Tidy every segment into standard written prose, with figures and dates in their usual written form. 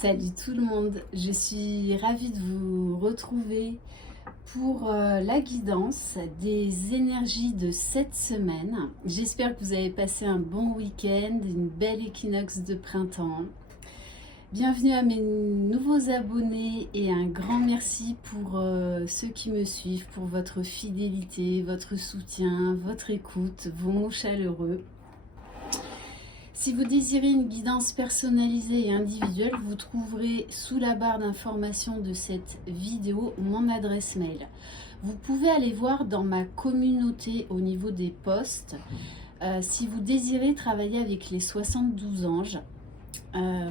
Salut tout le monde, je suis ravie de vous retrouver pour la guidance des énergies de cette semaine. J'espère que vous avez passé un bon week-end, une belle équinoxe de printemps. Bienvenue à mes nouveaux abonnés et un grand merci pour ceux qui me suivent, pour votre fidélité, votre soutien, votre écoute, vos mots chaleureux. Si vous désirez une guidance personnalisée et individuelle, vous trouverez sous la barre d'information de cette vidéo mon adresse mail. Vous pouvez aller voir dans ma communauté au niveau des posts si vous désirez travailler avec les 72 anges.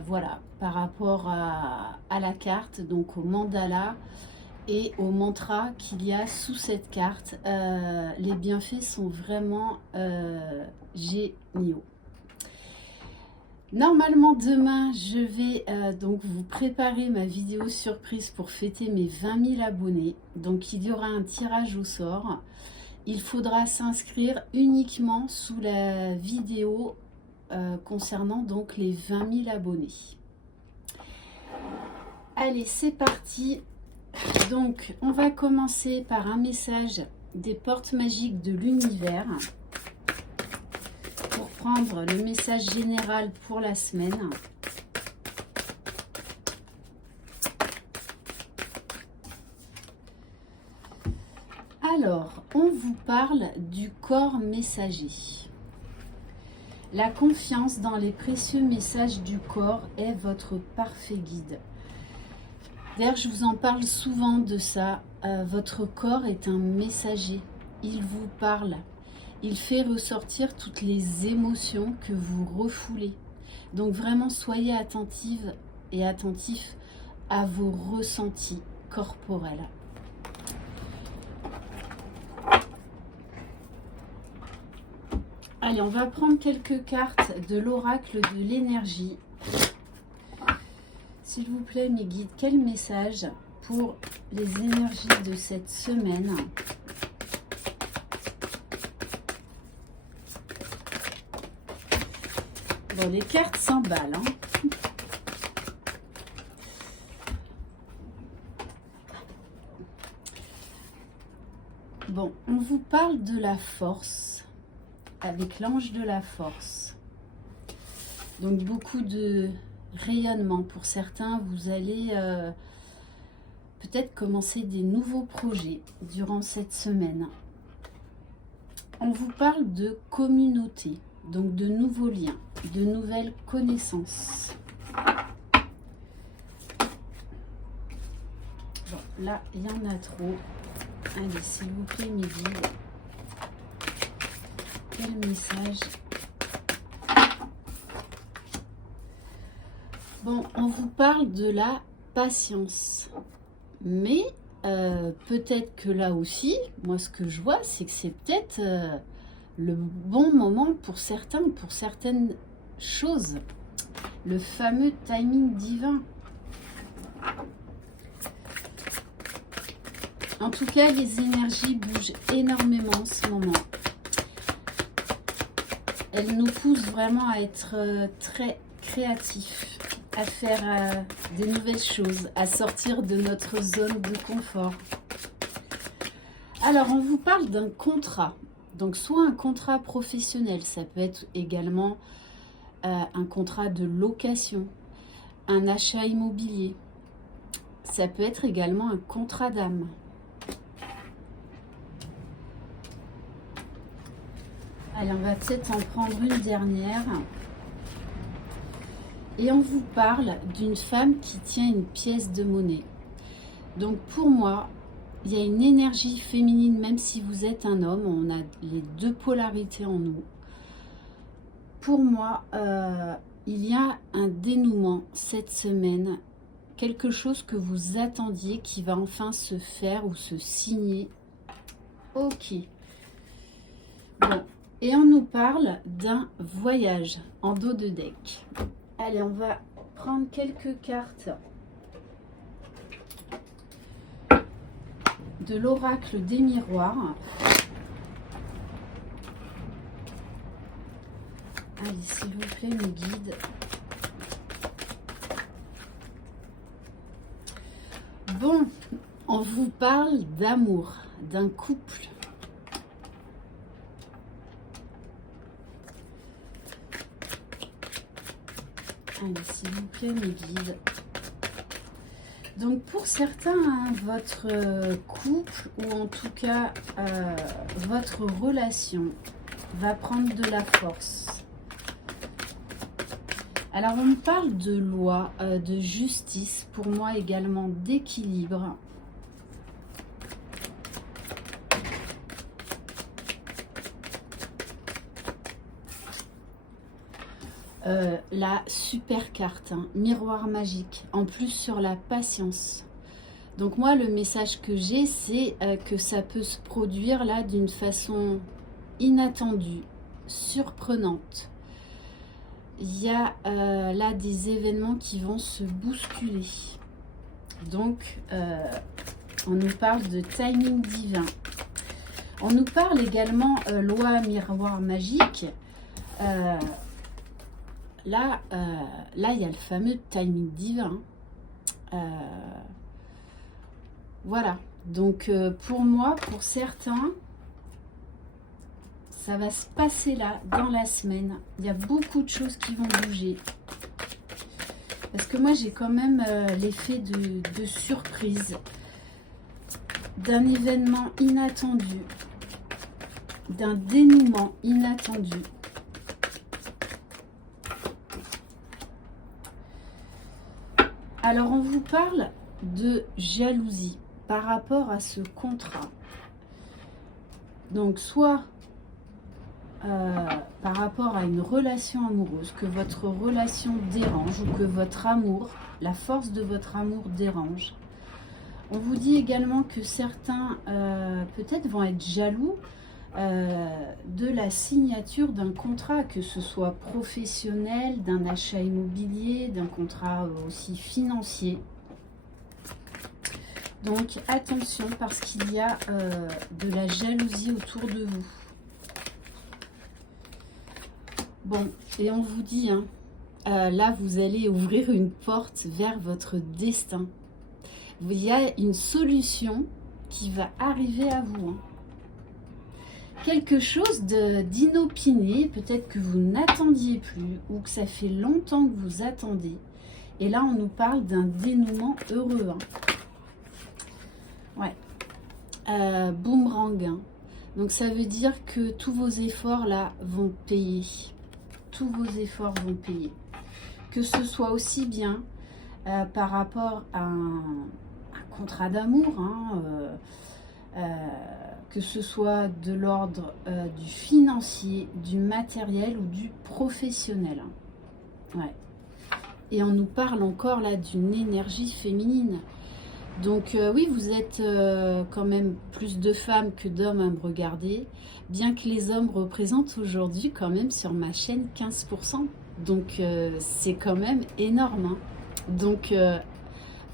Voilà, par rapport à la carte, donc au mandala et au mantra qu'il y a sous cette carte. Les bienfaits sont vraiment géniaux. Normalement demain je vais donc vous préparer ma vidéo surprise pour fêter mes 20 000 abonnés. Donc il y aura un tirage au sort. Il faudra s'inscrire uniquement sous la vidéo concernant donc les 20 000 abonnés. Allez, c'est parti. Donc on va commencer par un message des portes magiques de l'univers. Prendre le message général pour la semaine. Alors, on vous parle du corps messager. La confiance dans les précieux messages du corps est votre parfait guide. D'ailleurs, je vous en parle souvent de ça. Votre corps est un messager. Il vous parle. Il fait ressortir toutes les émotions que vous refoulez. Donc vraiment, soyez attentive et attentif à vos ressentis corporels. Allez, on va prendre quelques cartes de l'oracle de l'énergie. S'il vous plaît, mes guides, quel message pour les énergies de cette semaine ? Bon, les cartes s'emballent. Bon, on vous parle de la force avec l'ange de la force. Donc beaucoup de rayonnement. Pour certains, vous allez peut-être commencer des nouveaux projets durant cette semaine. On vous parle de communauté. Donc de nouveaux liens, de nouvelles connaissances. Bon, là, il y en a trop. Allez, s'il vous plaît, mes guides. Quel message? Bon, on vous parle de la patience. Mais peut-être que là aussi, moi ce que je vois, c'est que c'est peut-être... le bon moment pour certains, pour certaines choses. Le fameux timing divin. En tout cas, les énergies bougent énormément en ce moment. Elles nous poussent vraiment à être très créatifs, à faire des nouvelles choses, à sortir de notre zone de confort. Alors, on vous parle d'un contrat. Donc, soit un contrat professionnel, ça peut être également un contrat de location, un achat immobilier. Ça peut être également un contrat d'âme. Allez, on va peut-être en prendre une dernière. Et on vous parle d'une femme qui tient une pièce de monnaie. Donc, pour moi, il y a une énergie féminine, même si vous êtes un homme, on a les deux polarités en nous. Pour moi, il y a un dénouement cette semaine, quelque chose que vous attendiez qui va enfin se faire ou se signer. Ok. Bon, et on nous parle d'un voyage en dos de deck. Allez, on va prendre quelques cartes de l'oracle des miroirs. Allez, s'il vous plaît, mes guides. Bon, on vous parle d'amour, d'un couple. Allez, s'il vous plaît, mes guides. Donc pour certains, hein, votre couple, ou en tout cas votre relation, va prendre de la force. Alors on me parle de loi, de justice, pour moi également d'équilibre. La super carte, hein, miroir magique, en plus sur la patience. Donc moi le message que j'ai, c'est que ça peut se produire là d'une façon inattendue, surprenante. Il y a là des événements qui vont se bousculer. Donc on nous parle de timing divin. On nous parle également loi miroir magique. Là, il y a le fameux timing divin. Voilà. Donc, pour moi, pour certains, ça va se passer là, dans la semaine. Il y a beaucoup de choses qui vont bouger. Parce que moi, j'ai quand même l'effet de surprise, d'un événement inattendu, d'un dénouement inattendu. Alors, on vous parle de jalousie par rapport à ce contrat. Donc, soit par rapport à une relation amoureuse, que votre relation dérange ou que votre amour, la force de votre amour dérange. On vous dit également que certains peut-être vont être jaloux de la signature d'un contrat, que ce soit professionnel, d'un achat immobilier, d'un contrat aussi financier. Donc attention, parce qu'il y a de la jalousie autour de vous. Bon, et on vous dit, hein, là vous allez ouvrir une porte vers votre destin. Il y a une solution qui va arriver à vous. Hein. Quelque chose d'inopiné, peut-être que vous n'attendiez plus ou que ça fait longtemps que vous attendez. Et là, on nous parle d'un dénouement heureux. Hein. Ouais. Boomerang. Hein. Donc, ça veut dire que tous vos efforts là vont payer. Tous vos efforts vont payer. Que ce soit aussi bien par rapport à un contrat d'amour, hein, que ce soit de l'ordre du financier, du matériel ou du professionnel. Ouais. Et on nous parle encore là d'une énergie féminine. Donc oui, vous êtes quand même plus de femmes que d'hommes à me regarder, bien que les hommes représentent aujourd'hui quand même sur ma chaîne 15%. Donc c'est quand même énorme. Hein. Donc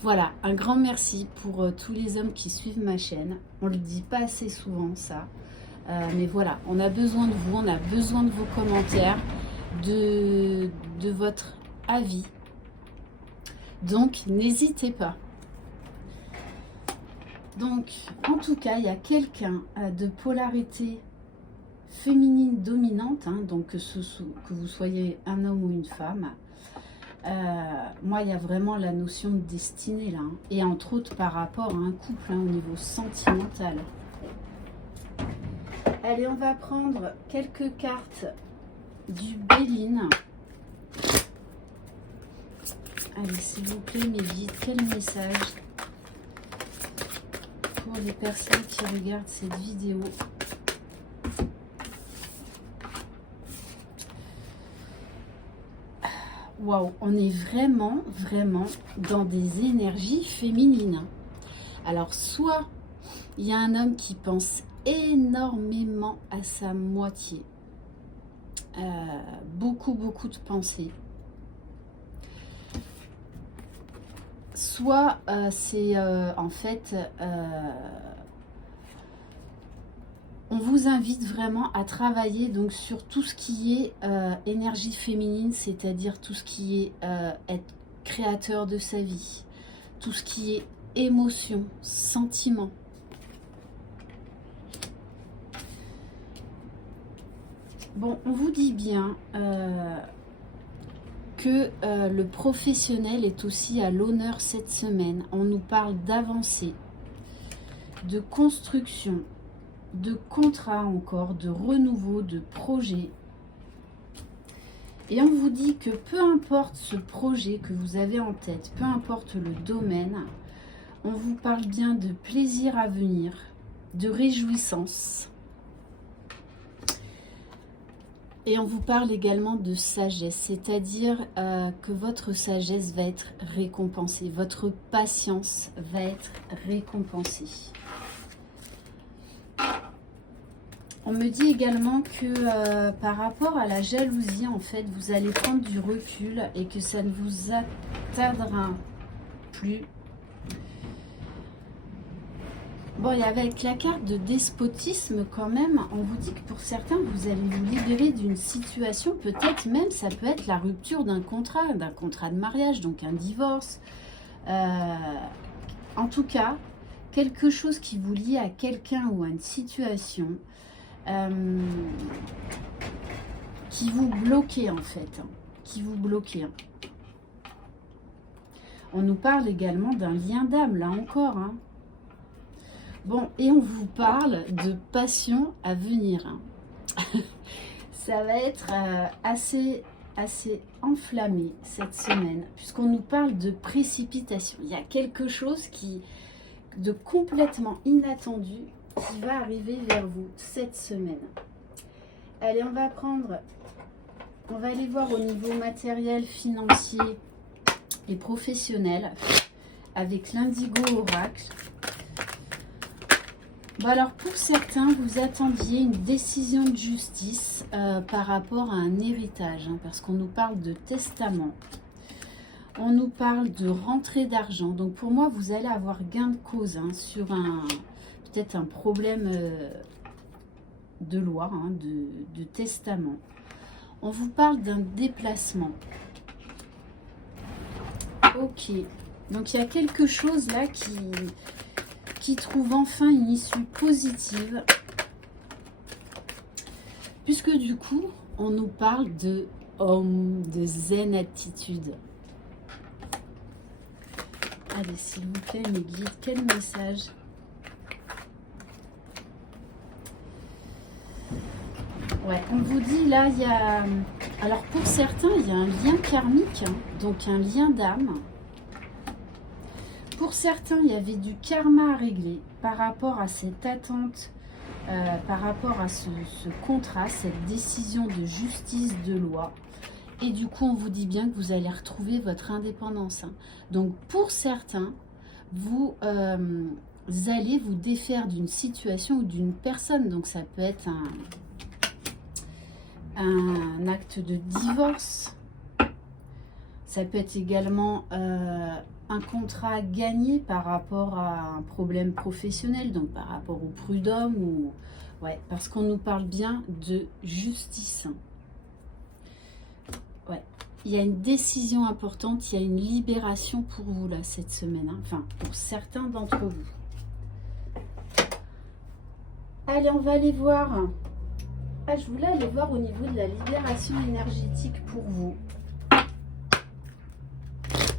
voilà, un grand merci pour tous les hommes qui suivent ma chaîne. On ne le dit pas assez souvent, ça. Mais voilà, on a besoin de vous, on a besoin de vos commentaires, de votre avis. Donc, n'hésitez pas. Donc, en tout cas, il y a quelqu'un de polarité féminine dominante, hein, donc que vous soyez un homme ou une femme. Moi, il y a vraiment la notion de destinée là, hein, et entre autres par rapport à un couple, hein, au niveau sentimental. Allez, on va prendre quelques cartes du Béline. Allez, s'il vous plaît, mes guides, quel message pour les personnes qui regardent cette vidéo? Waouh, on est vraiment, vraiment dans des énergies féminines. Alors, soit il y a un homme qui pense énormément à sa moitié. Beaucoup de pensées. Soit c'est en fait... on vous invite vraiment à travailler donc sur tout ce qui est énergie féminine, c'est-à-dire tout ce qui est être créateur de sa vie, tout ce qui est émotions, sentiments. Bon, on vous dit bien que le professionnel est aussi à l'honneur cette semaine. On nous parle d'avancée, de construction, de contrat encore, de renouveau, de projet. Et on vous dit que peu importe ce projet que vous avez en tête, peu importe le domaine, on vous parle bien de plaisir à venir, de réjouissance. Et on vous parle également de sagesse, c'est-à-dire que votre sagesse va être récompensée, votre patience va être récompensée. On me dit également que par rapport à la jalousie, en fait, vous allez prendre du recul et que ça ne vous atteindra plus. Bon, et avec la carte de despotisme quand même, on vous dit que pour certains, vous allez vous libérer d'une situation, peut-être même, ça peut être la rupture d'un contrat de mariage, donc un divorce. En tout cas, quelque chose qui vous lie à quelqu'un ou à une situation qui vous bloquait en fait, qui vous bloquait. On nous parle également d'un lien d'âme, là encore, hein. Bon, et on vous parle de passion à venir. Ça va être assez enflammé cette semaine, puisqu'on nous parle de précipitation. Il y a quelque chose de complètement inattendu qui va arriver vers vous cette semaine. Allez, on va aller voir au niveau matériel, financier et professionnel avec l'Indigo Oracle. Bon, alors pour certains, vous attendiez une décision de justice par rapport à un héritage, hein, parce qu'on nous parle de testament, on nous parle de rentrée d'argent. Donc pour moi, vous allez avoir gain de cause hein, sur peut-être un problème de loi, hein, de testament. On vous parle d'un déplacement. Ok, donc il y a quelque chose là qui trouve enfin une issue positive, puisque du coup on nous parle de homme, de zen attitude. Allez, s'il vous plaît mes guides, quel message? Ouais, on vous dit là, il y a... Alors pour certains, il y a un lien karmique, hein, donc un lien d'âme. Pour certains, il y avait du karma à régler par rapport à cette attente, par rapport à ce contrat, cette décision de justice de loi. Et du coup, on vous dit bien que vous allez retrouver votre indépendance. Hein. Donc, pour certains, vous allez vous défaire d'une situation ou d'une personne. Donc, ça peut être un acte de divorce. Ça peut être également... un contrat gagné par rapport à un problème professionnel, donc par rapport au prud'homme, ou ouais, parce qu'on nous parle bien de justice. Ouais, il y a une décision importante, il y a une libération pour vous là cette semaine, hein. Enfin pour certains d'entre vous. Allez, on va aller voir. Ah, je voulais aller voir au niveau de la libération énergétique pour vous.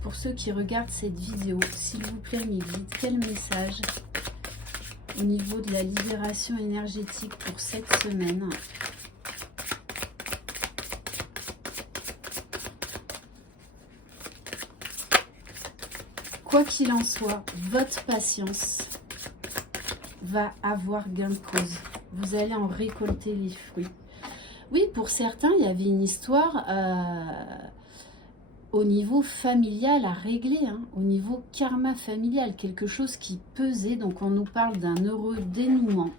Pour ceux qui regardent cette vidéo, s'il vous plaît, mes guides, quel message au niveau de la libération énergétique pour cette semaine? Quoi qu'il en soit, votre patience va avoir gain de cause. Vous allez en récolter les fruits. Oui, pour certains, il y avait une histoire... au niveau familial à régler, hein, au niveau karma familial, quelque chose qui pesait, donc on nous parle d'un heureux dénouement,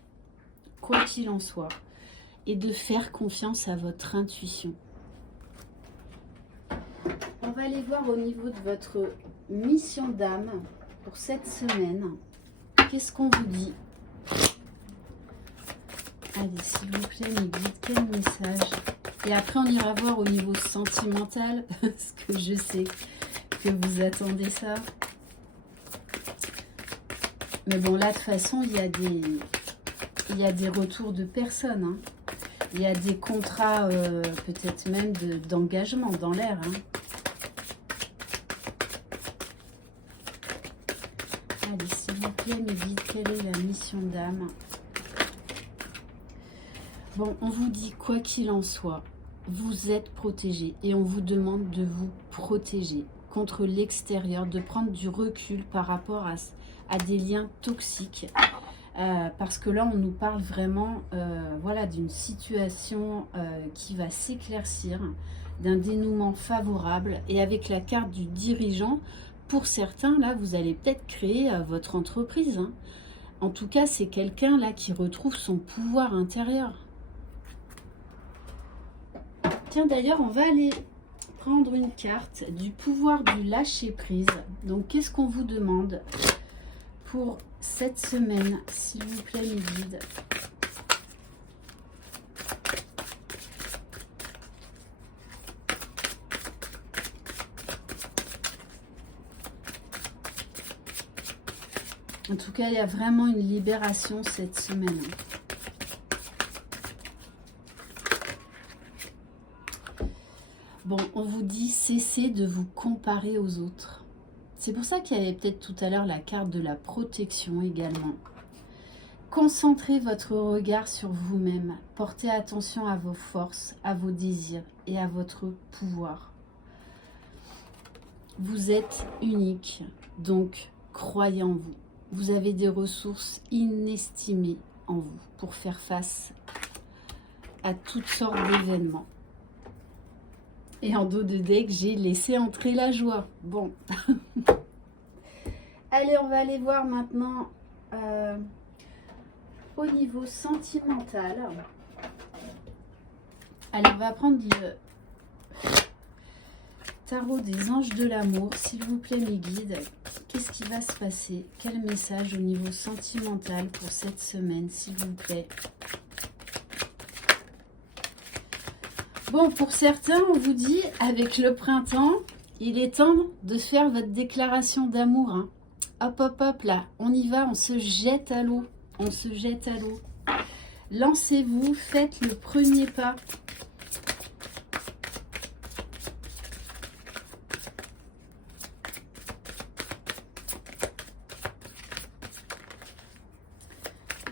quoi qu'il en soit, et de faire confiance à votre intuition. On va aller voir au niveau de votre mission d'âme pour cette semaine. Qu'est-ce qu'on vous dit? Allez, s'il vous plaît, mes guides, quel message? Et après, on ira voir au niveau sentimental, parce que je sais que vous attendez ça. Mais bon, là, de toute façon, il y a des retours de personnes. Hein. Il y a des contrats, peut-être même d'engagement dans l'air. Hein. Allez, s'il vous plaît, me dites quelle est la mission d'âme. Bon, on vous dit, quoi qu'il en soit, vous êtes protégé et on vous demande de vous protéger contre l'extérieur, de prendre du recul par rapport à des liens toxiques. Parce que là, on nous parle vraiment voilà, d'une situation qui va s'éclaircir, d'un dénouement favorable. Et avec la carte du dirigeant, pour certains, là, vous allez peut-être créer votre entreprise. Hein. En tout cas, c'est quelqu'un là qui retrouve son pouvoir intérieur. Tiens, d'ailleurs, on va aller prendre une carte du pouvoir du lâcher-prise. Donc, qu'est-ce qu'on vous demande pour cette semaine, s'il vous plaît, mes guides? En tout cas, il y a vraiment une libération cette semaine. Bon, on vous dit, cessez de vous comparer aux autres. C'est pour ça qu'il y avait peut-être tout à l'heure la carte de la protection également. Concentrez votre regard sur vous-même. Portez attention à vos forces, à vos désirs et à votre pouvoir. Vous êtes unique, donc croyez en vous. Vous avez des ressources inestimées en vous pour faire face à toutes sortes d'événements. Et en dos de deck, j'ai laissé entrer la joie. Bon. Allez, on va aller voir maintenant au niveau sentimental. Allez, on va prendre le tarot des anges de l'amour. S'il vous plaît, mes guides, qu'est-ce qui va se passer? Quel message au niveau sentimental pour cette semaine, s'il vous plaît? Bon, pour certains, on vous dit, avec le printemps, il est temps de faire votre déclaration d'amour. Hein. Hop, hop, hop, là, on y va, on se jette à l'eau. On se jette à l'eau. Lancez-vous, faites le premier pas.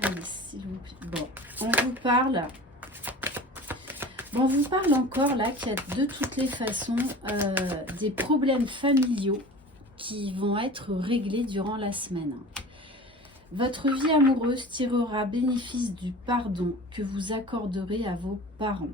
Allez, s'il vous plaît. Bon, on vous parle... Bon, on vous parle encore là qu'il y a de toutes les façons des problèmes familiaux qui vont être réglés durant la semaine. Votre vie amoureuse tirera bénéfice du pardon que vous accorderez à vos parents.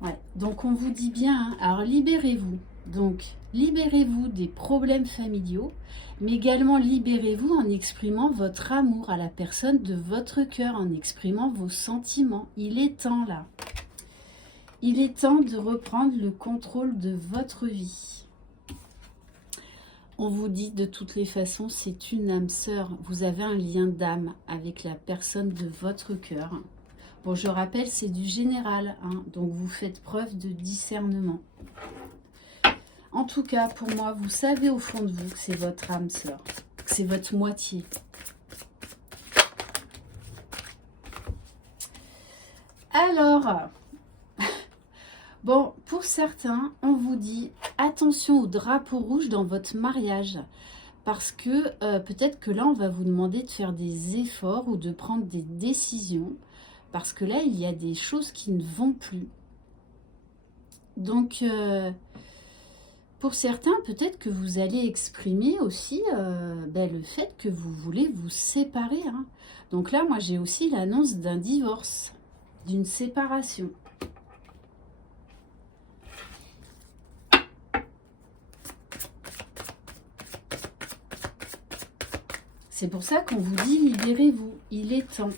Ouais, donc on vous dit bien, hein, alors libérez-vous. Donc libérez-vous des problèmes familiaux, mais également libérez-vous en exprimant votre amour à la personne de votre cœur, en exprimant vos sentiments. Il est temps là. Il est temps de reprendre le contrôle de votre vie. On vous dit de toutes les façons, c'est une âme sœur. Vous avez un lien d'âme avec la personne de votre cœur. Bon, je rappelle, c'est du général, hein, donc vous faites preuve de discernement. En tout cas, pour moi, vous savez au fond de vous que c'est votre âme sœur, que c'est votre moitié. Alors, bon, pour certains, on vous dit attention au drapeau rouge dans votre mariage. Parce que peut-être que là, on va vous demander de faire des efforts ou de prendre des décisions. Parce que là, il y a des choses qui ne vont plus. Donc, pour certains, peut-être que vous allez exprimer aussi le fait que vous voulez vous séparer. Hein. Donc là, moi, j'ai aussi l'annonce d'un divorce, d'une séparation. C'est pour ça qu'on vous dit libérez-vous, il est temps.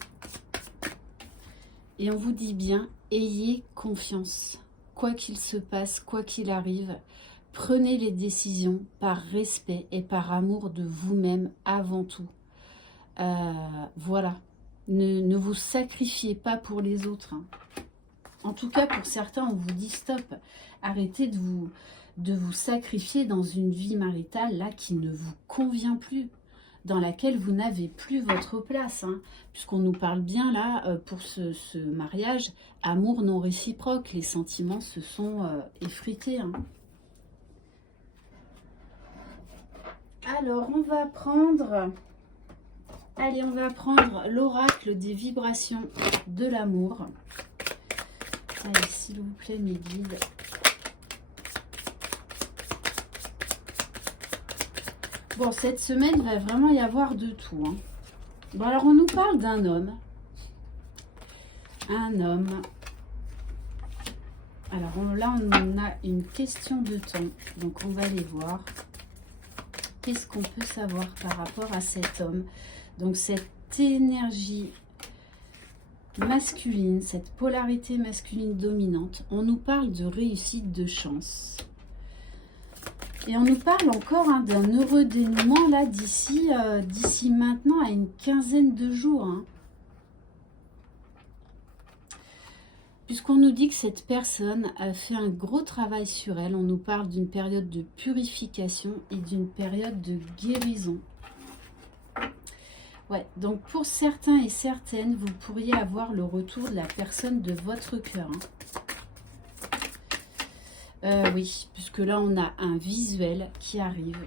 Et on vous dit bien, ayez confiance. Quoi qu'il se passe, quoi qu'il arrive, prenez les décisions par respect et par amour de vous-même avant tout. Voilà. Ne vous sacrifiez pas pour les autres. Hein. En tout cas, pour certains, on vous dit stop. Arrêtez de vous sacrifier dans une vie maritale là qui ne vous convient plus. dans laquelle vous n'avez plus votre place, hein, puisqu'on nous parle bien là, pour ce mariage, amour non réciproque, les sentiments se sont effrités. Hein. Alors, on va prendre l'oracle des vibrations de l'amour. Allez, s'il vous plaît, mes guides. Bon, cette semaine, il va vraiment y avoir de tout. Hein. Bon, alors, on nous parle d'un homme. Un homme. Alors, là, on a une question de temps. Donc, on va aller voir. Qu'est-ce qu'on peut savoir par rapport à cet homme? Donc, cette énergie masculine, cette polarité masculine dominante, on nous parle de réussite, de chance. Et on nous parle encore hein, d'un heureux dénouement là d'ici maintenant à une quinzaine de jours. Hein. Puisqu'on nous dit que cette personne a fait un gros travail sur elle, on nous parle d'une période de purification et d'une période de guérison. Ouais, donc pour certains et certaines, vous pourriez avoir le retour de la personne de votre cœur. Hein. Oui, puisque là, on a un visuel qui arrive.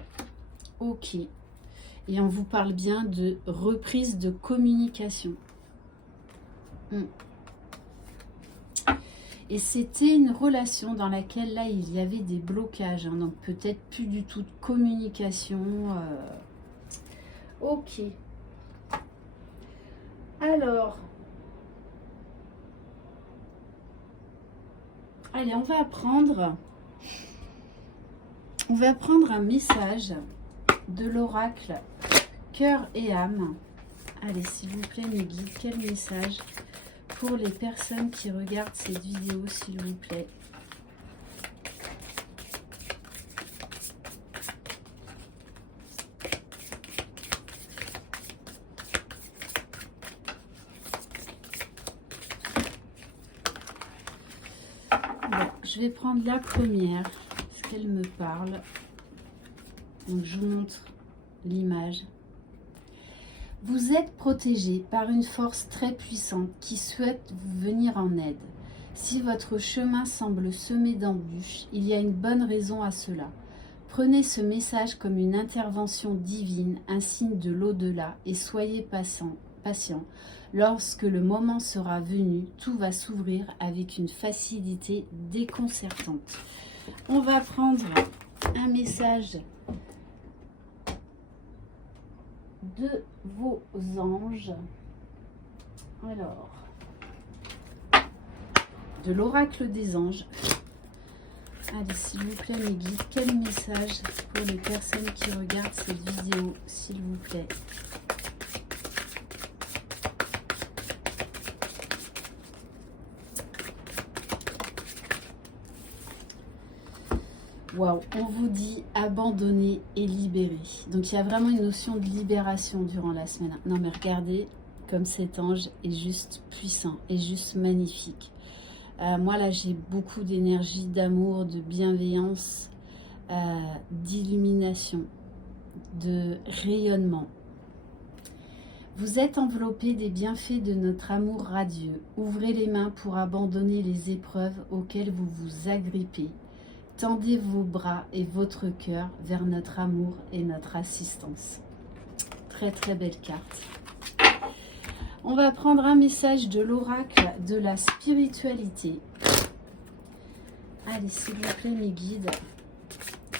Ok. Et on vous parle bien de reprise de communication. Et c'était une relation dans laquelle, là, il y avait des blocages. Hein, donc, peut-être plus du tout de communication. Ok. Alors, allez, on va prendre un message de l'oracle cœur et âme. Allez, s'il vous plaît, mes guides, quel message pour les personnes qui regardent cette vidéo, s'il vous plaît. Je vais prendre la première, ce qu'elle me parle. Donc, je vous montre l'image. Vous êtes protégé par une force très puissante qui souhaite vous venir en aide. Si votre chemin semble semé d'embûches, il y a une bonne raison à cela. Prenez ce message comme une intervention divine, un signe de l'au-delà, et soyez patient. Lorsque le moment sera venu, tout va s'ouvrir avec une facilité déconcertante. On va prendre un message de vos anges. Alors, de l'oracle des anges. Allez, s'il vous plaît, mes guides, quel message pour les personnes qui regardent cette vidéo, s'il vous plaît. Waouh, on vous dit abandonner et libérer. Donc il y a vraiment une notion de libération durant la semaine. Non mais regardez comme cet ange est juste puissant, est juste magnifique. Moi là j'ai beaucoup d'énergie, d'amour, de bienveillance, d'illumination, de rayonnement. Vous êtes enveloppé des bienfaits de notre amour radieux. Ouvrez les mains pour abandonner les épreuves auxquelles vous vous agrippez. Tendez vos bras et votre cœur vers notre amour et notre assistance. Très très belle carte. On va prendre un message de l'oracle de la spiritualité. Allez, s'il vous plaît, mes guides.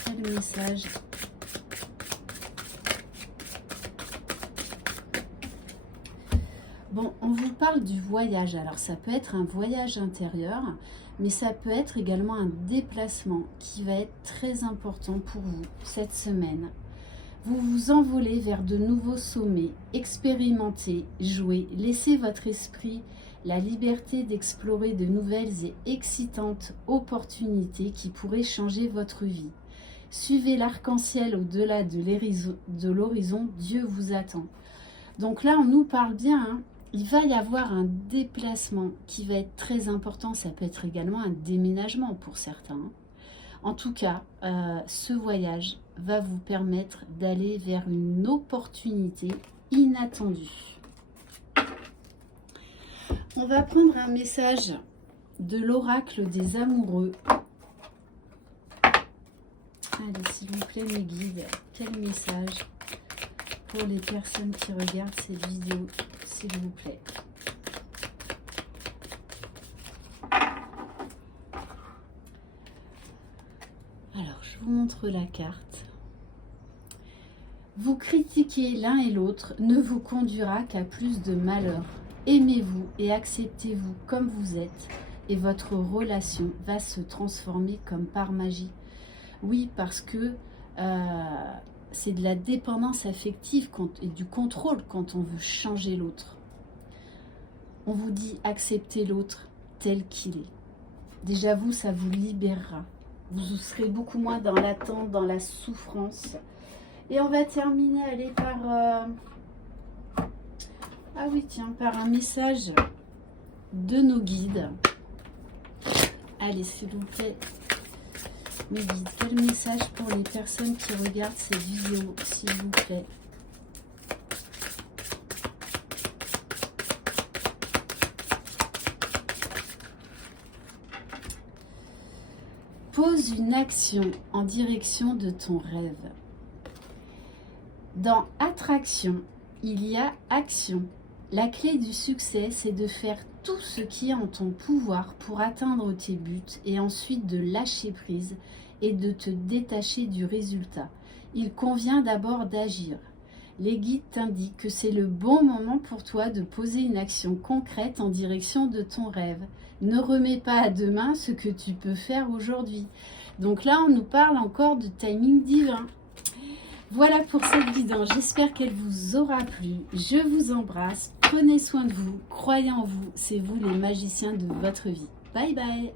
Quel message ? Bon, on vous parle du voyage. Alors, ça peut être un voyage intérieur, mais ça peut être également un déplacement qui va être très important pour vous cette semaine. Vous vous envolez vers de nouveaux sommets, expérimentez, jouez, laissez votre esprit la liberté d'explorer de nouvelles et excitantes opportunités qui pourraient changer votre vie. Suivez l'arc-en-ciel au-delà de l'horizon, Dieu vous attend. Donc là, on nous parle bien, hein. Il va y avoir un déplacement qui va être très important. Ça peut être également un déménagement pour certains. En tout cas, ce voyage va vous permettre d'aller vers une opportunité inattendue. On va prendre un message de l'oracle des amoureux. Allez, s'il vous plaît, mes guides, quel message pour les personnes qui regardent cette vidéo, s'il vous plaît. Alors, je vous montre la carte. Vous critiquer l'un et l'autre ne vous conduira qu'à plus de malheur. Aimez-vous et acceptez-vous comme vous êtes et votre relation va se transformer comme par magie. Oui, parce que c'est de la dépendance affective et du contrôle quand on veut changer l'autre. On vous dit acceptez l'autre tel qu'il est. Déjà vous, ça vous libérera. Vous serez beaucoup moins dans l'attente, dans la souffrance. Et on va terminer, allez, par... Ah oui, tiens, par un message de nos guides. Allez, s'il vous plaît, mes guides, quel message pour les personnes qui regardent cette vidéo, s'il vous plaît. Pose une action en direction de ton rêve. Dans attraction, il y a action. La clé du succès, c'est de faire tout ce qui est en ton pouvoir pour atteindre tes buts et ensuite de lâcher prise et de te détacher du résultat. Il convient d'abord d'agir. Les guides t'indiquent que c'est le bon moment pour toi de poser une action concrète en direction de ton rêve. Ne remets pas à demain ce que tu peux faire aujourd'hui. Donc là, on nous parle encore de timing divin. Voilà pour cette guidance, j'espère qu'elle vous aura plu. Je vous embrasse, prenez soin de vous, croyez en vous, c'est vous les magiciens de votre vie. Bye bye.